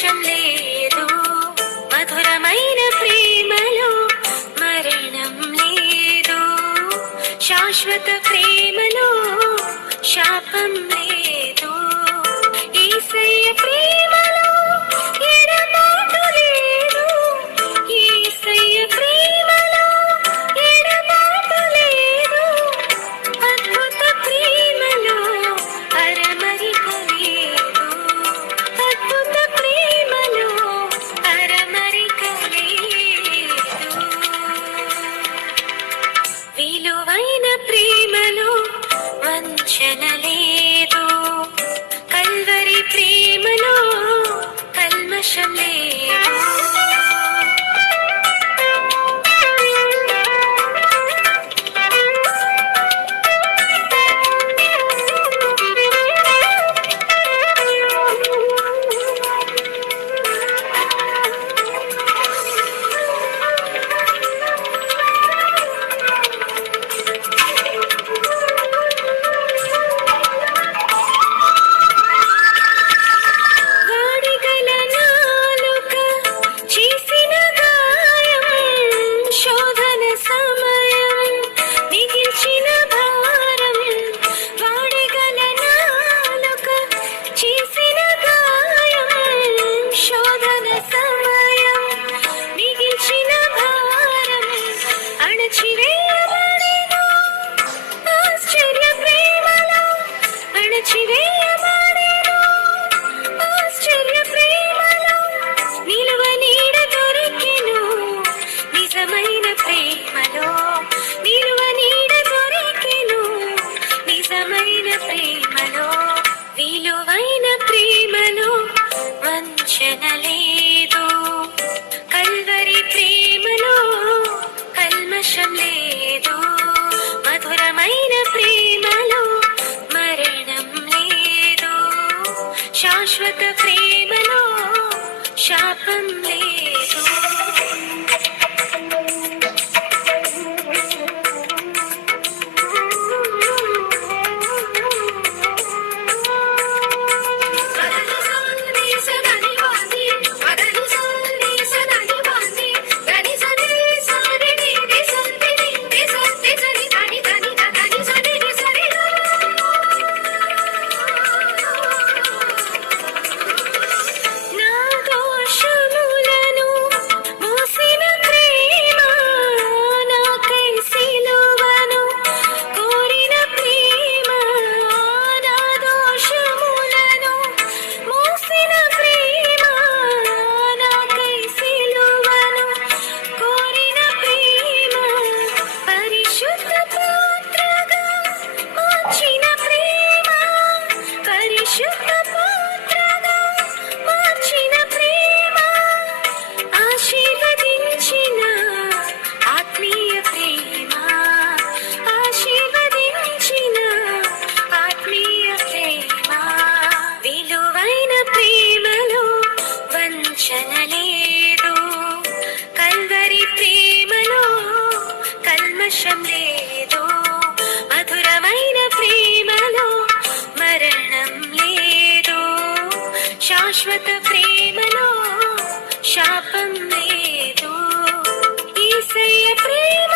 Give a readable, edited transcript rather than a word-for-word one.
కల్మషం లేదు, మధురమైన ప్రేమలో మరణం లేదు, శాశ్వత ప్రేమలో శాపం లేదు. యేసయ్య ప్రేమలో ఎడబాటు లేదు, యేసయ్య ప్రేమలో ఎడబాటు లేదు, అద్భుత ప్రేమలో అరమరిక లేదు, అద్భుత ప్రేమలో అరమరిక లేదు. విలువైన ప్రేమలో వంచన లేదు, కల్వరి ప్రేమలో కల్మషం లేదు. వాడిగల నాలుక చేసిన గాయం, శోధన సమయం మిగిల్చిన భారం. వాడిగల నాలుక చేసిన గాయం, శోధన సమయం మిగిల్చిన భారం. అణచివేయబడెను ఆశ్చర్య ప్రేమలో, అణచివేయబడెను ఆశ్చర్య ప్రేమలో, నిలువ నీడ దొరికెను నిజమైన ప్రేమలో, నిలువ నీడ దొరికెను నిజమైన ప్రేమలో. విలువైన ప్రేమలో వంచన లేదు, కల్వరి ప్రేమలో కల్మషం లేదు, మధురమైన ప్రేమలో మరణం లేదు, శాశ్వత ప్రేమలో శాపం లేదు. నా దోషములను మోసిన ప్రేమ, నాకై సిలువను కోరిన ప్రేమ. నా దోషములను మోసిన ప్రేమ, నాకై సిలువను కోరిన ప్రేమ. పరిశుద్ధ పాత్రగా మార్చిన ప్రేమ, పరిశుద్ధ పాత్రగా మార్చిన ప్రేమ. ఆశీర్వదించిన ఆత్మీయ ప్రేమ, ఆశీర్వదించిన ఆత్మీయ ప్రేమ. విలువైన ప్రేమలో వంచన లేదు, కల్వరి ప్రేమలో కల్మషం లేదు, మధురమైన ప్రేమలో మరణం లేదు, శాశ్వత ప్రేమలో శాపం లేదు. యేసయ్య ప్రేమ